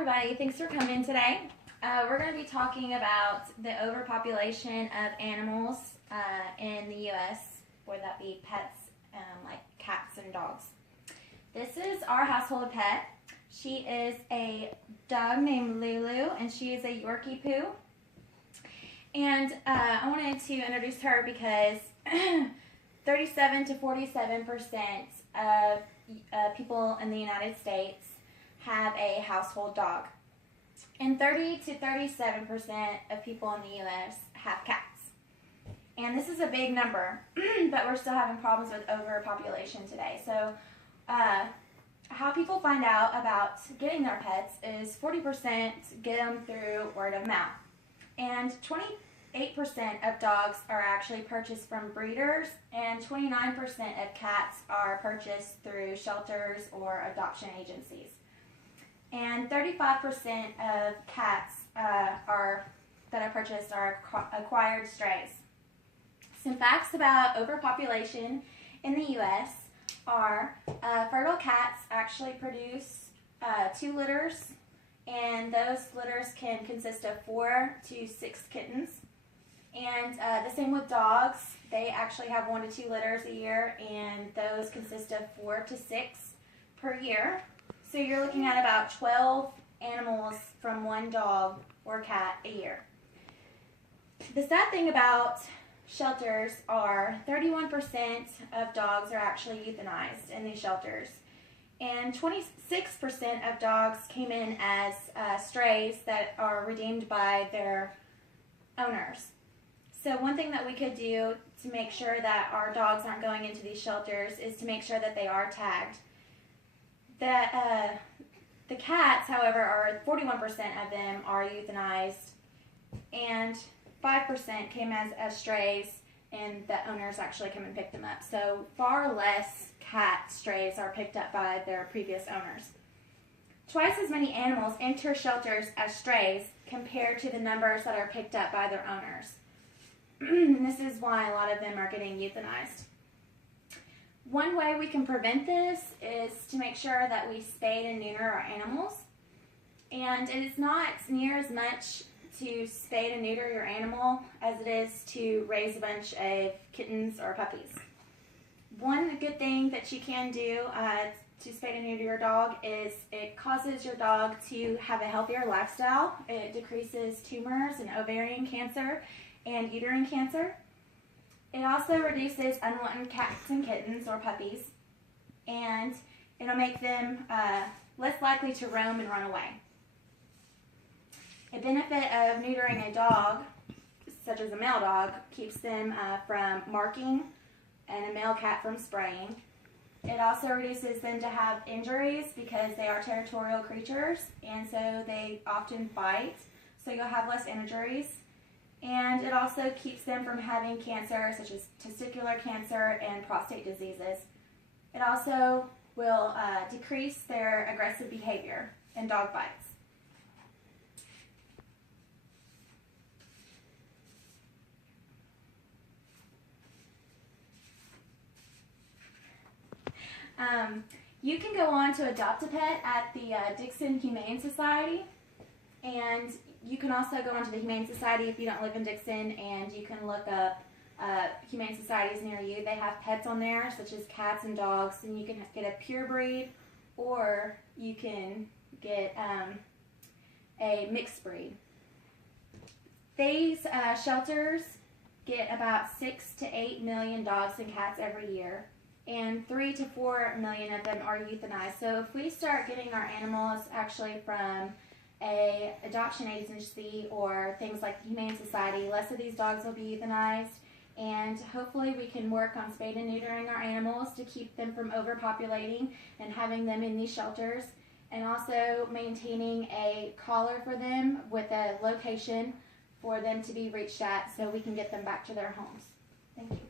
everybody, thanks for coming today. We're going to be talking about the overpopulation of animals in the U.S., whether that be pets like cats and dogs. This is our household pet. She is a dog named Lulu, and she is a Yorkie Poo. And I wanted to introduce her because 37 to 47% of people in the United States have a household dog. And 30 to 37% of people in the U.S. have cats. And this is a big number, but we're still having problems with overpopulation today. So how people find out about getting their pets is 40% get them through word of mouth. And 28% of dogs are actually purchased from breeders, and 29% of cats are purchased through shelters or adoption agencies. And 35% of cats that are purchased are acquired strays. Some facts about overpopulation in the U.S. are fertile cats actually produce 2 litters, and those litters can consist of 4 to 6 kittens. And the same with dogs. They actually have 1 to 2 litters a year, and those consist of 4 to 6 per year. So you're looking at about 12 animals from 1 dog or cat a year. The sad thing about shelters are 31% of dogs are actually euthanized in these shelters. And 26% of dogs came in as strays that are redeemed by their owners. So one thing that we could do to make sure that our dogs aren't going into these shelters is to make sure that they are tagged. The cats, however, are 41% of them are euthanized, and 5% came as strays, and the owners actually come and pick them up. So far less cat strays are picked up by their previous owners. Twice as many animals enter shelters as strays compared to the numbers that are picked up by their owners. And this is why a lot of them are getting euthanized. One way we can prevent this is to make sure that we spay and neuter our animals. And it is not near as much to spay and neuter your animal as it is to raise a bunch of kittens or puppies. One good thing that you can do to spay and neuter your dog is it causes your dog to have a healthier lifestyle. It decreases tumors and ovarian cancer and uterine cancer. It also reduces unwanted cats and kittens or puppies, and it'll make them less likely to roam and run away. A benefit of neutering a dog, such as a male dog, keeps them from marking and a male cat from spraying. It also reduces them to have injuries because they are territorial creatures, and so they often bite, so you'll have less injuries. And it also keeps them from having cancer, such as testicular cancer and prostate diseases. It also will decrease their aggressive behavior and dog bites. You can go on to adopt a pet at the Dixon Humane Society, and you can also go onto the Humane Society if you don't live in Dixon, and you can look up Humane Societies near you. They have pets on there, such as cats and dogs, and you can get a pure breed, or you can get a mixed breed. These shelters get about 6 to 8 million dogs and cats every year, and 3 to 4 million of them are euthanized. So if we start getting our animals actually from a adoption agency or things like the Humane Society, less of these dogs will be euthanized, and hopefully we can work on spay and neutering our animals to keep them from overpopulating and having them in these shelters, and also maintaining a collar for them with a location for them to be reached at so we can get them back to their homes. Thank you.